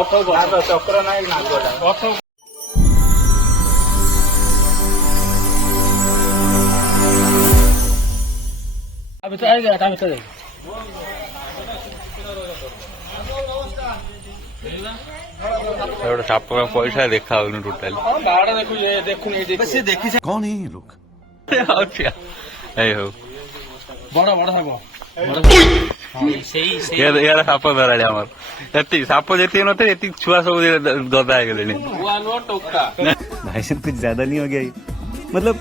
ଚକ୍ର ନାହିଁ ନାଗଟା साप पैसा देखा टोटाल कौन है ये लोग? बड़ बड़ यार साप धराड़ी आम साप जी नए छुआ सब गदा है भाई साहब कुछ ज्यादा नहीं हो गया ये? मतलब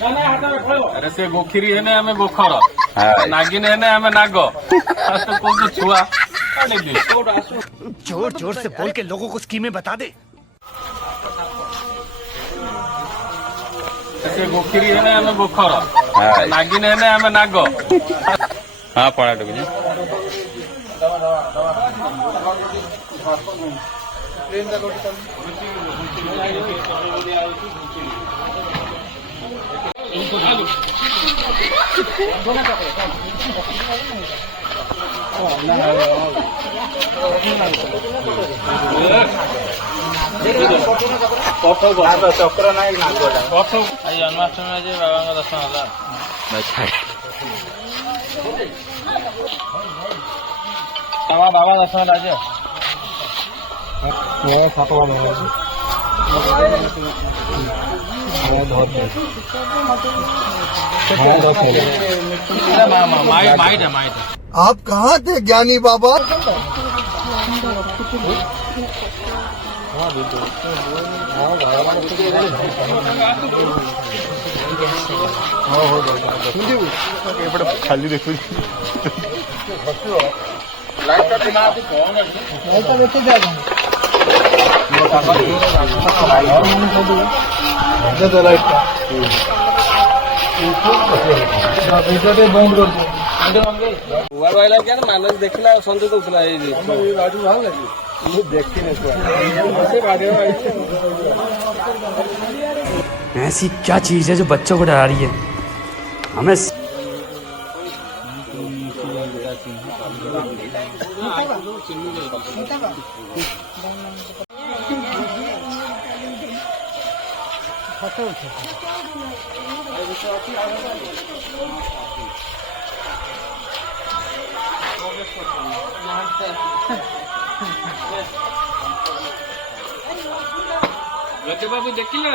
अरे से गोखिरी है आम गोखर नागिन है आम नाग कौन छुआ जोर जोर से बोल के लोगों को स्कीमें बता दे। से गोखिरी है आम गोखर नागिन है आम नाग हाँ पड़ा टुकुजे चक्र नहीं जन्माष्टमी आज बाबा दर्शन है बाबा दर्शन आज आप कहाँ थे ज्ञानी बाबा? खाली देखो मानस देखला सन्देह दौला ऐसी क्या चीज है जो बच्चों को डरा रही है हमें? बाबू देखिल